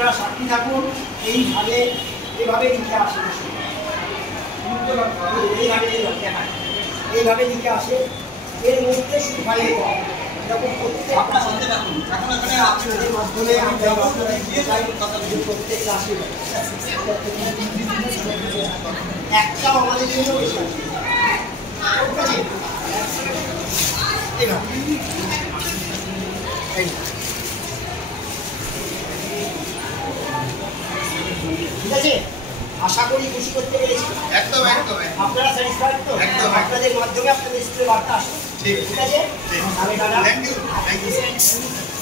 আপনারা সাক্ষী থাকুন। এইভাবে এভাবে লিখে আসে, এইভাবে লিখে আসে। এর মধ্যে শুধু ভাই এরকম প্রত্যেক মাধ্যমে প্রত্যেক ক্লাসে একটাও আমাদের জন্য বেশি আছে। ঠিক আছে, আশা করি খুশি করতে পেরেছি। একদম একদম আপনারা স্যাটিসফাইড তো? একদম। আপনাদের মাধ্যমে আপনাদের স্কুলে বার্তা আসে। ঠিক আছে, থ্যাংক ইউ।